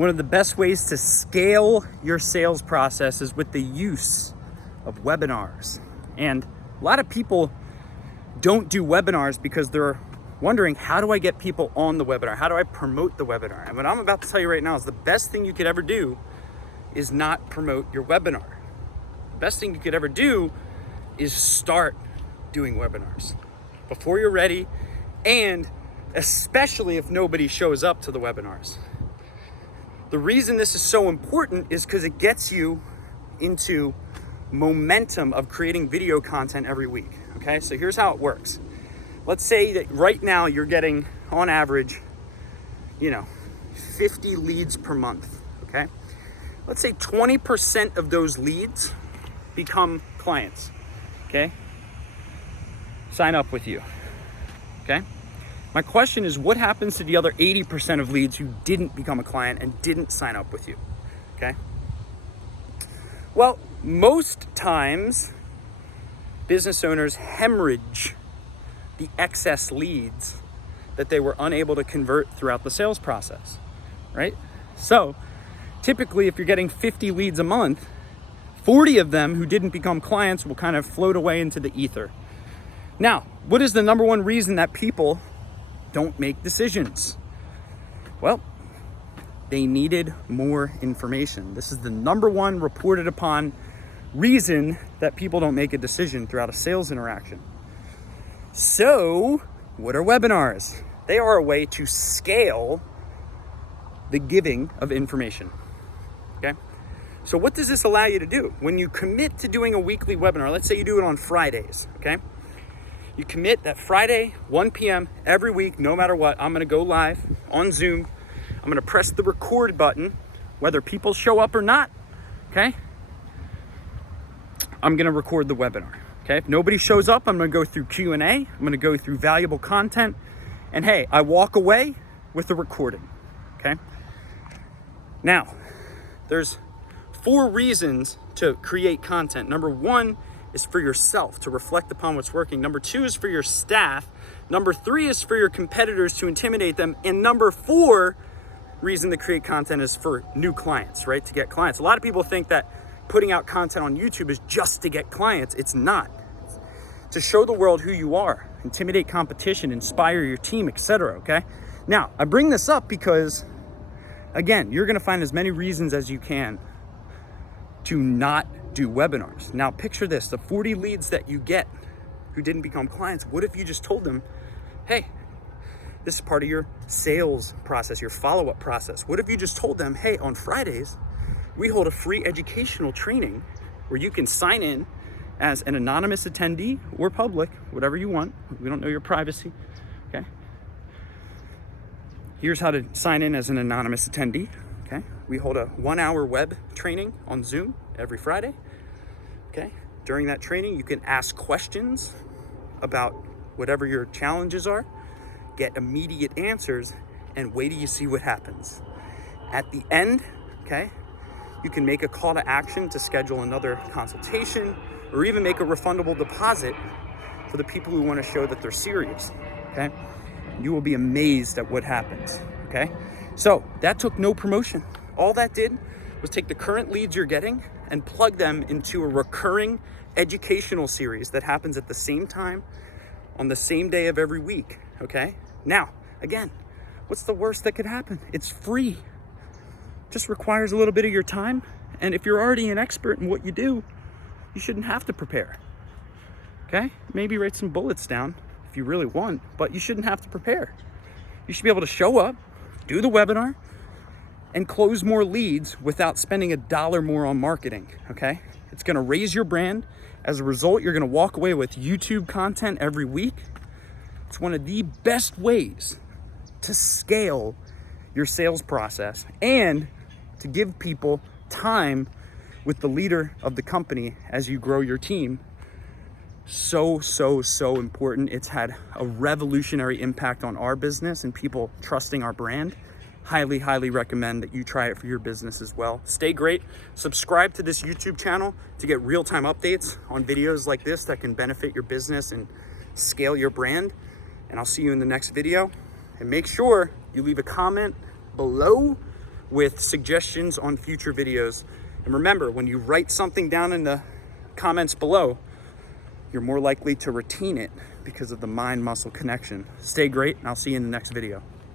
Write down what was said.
one of the best ways to scale your sales process is with the use of webinars. And a lot of people don't do webinars because they're wondering, how do I get people on the webinar? How do I promote the webinar? And what I'm about to tell you right now is the best thing you could ever do is not promote your webinar. The best thing you could ever do is start doing webinars before you're ready, and especially if nobody shows up to the webinars. The reason this is so important is because it gets you into momentum of creating video content every week. Okay, so here's how it works. Let's say that right now you're getting on average, 50 leads per month. Okay, let's say 20% of those leads become clients. Okay, sign up with you. Okay, my question is, what happens to the other 80% of leads who didn't become a client and didn't sign up with you? Okay, well, most times business owners hemorrhage the excess leads that they were unable to convert throughout the sales process, right? So typically, if you're getting 50 leads a month, 40 of them who didn't become clients will kind of float away into the ether. Now, what is the number one reason that people don't make decisions? Well, they needed more information. This is the number one reported upon reason that people don't make a decision throughout a sales interaction. So, what are webinars? They are a way to scale the giving of information. Okay? So what does this allow you to do? When you commit to doing a weekly webinar, let's say you do it on Fridays, okay? You commit that Friday, 1 p.m. every week, no matter what, I'm gonna go live on Zoom. I'm gonna press the record button, whether people show up or not, okay? I'm gonna record the webinar, okay? If nobody shows up, I'm gonna go through Q&A, I'm gonna go through valuable content, and hey, I walk away with the recording, okay? Now, there's 4 reasons to create content. Number 1 is for yourself, to reflect upon what's working. Number 2 is for your staff. Number 3 is for your competitors, to intimidate them. And number 4 reason to create content is for new clients, right? To get clients. A lot of people think that putting out content on YouTube is just to get clients. It's not. It's to show the world who you are, intimidate competition, inspire your team, etc. Okay? Now, I bring this up because, again, you're gonna find as many reasons as you can to not do webinars. Now picture this, the 40 leads that you get who didn't become clients, what if you just told them, hey, this is part of your sales process, your follow-up process. What if you just told them, hey, on Fridays, we hold a free educational training where you can sign in as an anonymous attendee or public, whatever you want. We don't know your privacy, okay? Here's how to sign in as an anonymous attendee. Okay, we hold a 1-hour web training on Zoom every Friday. Okay, during that training, you can ask questions about whatever your challenges are, get immediate answers, and wait till you see what happens. At the end, okay, you can make a call to action to schedule another consultation, or even make a refundable deposit for the people who want to show that they're serious. Okay, you will be amazed at what happens. Okay. So that took no promotion. All that did was take the current leads you're getting and plug them into a recurring educational series that happens at the same time on the same day of every week, okay? Now, again, what's the worst that could happen? It's free. Just requires a little bit of your time. And if you're already an expert in what you do, you shouldn't have to prepare, okay? Maybe write some bullets down if you really want, but you shouldn't have to prepare. You should be able to show up, do the webinar, and close more leads without spending $1 more on marketing, okay? It's gonna raise your brand. As a result, you're gonna walk away with YouTube content every week. It's one of the best ways to scale your sales process and to give people time with the leader of the company as you grow your team. So important. It's had a revolutionary impact on our business and people trusting our brand. Highly recommend that you try it for your business as well. Stay great. Subscribe to this YouTube channel to get real-time updates on videos like this that can benefit your business and scale your brand. And I'll see you in the next video. And make sure you leave a comment below with suggestions on future videos. And remember, when you write something down in the comments below, you're more likely to retain it because of the mind-muscle connection. Stay great, and I'll see you in the next video.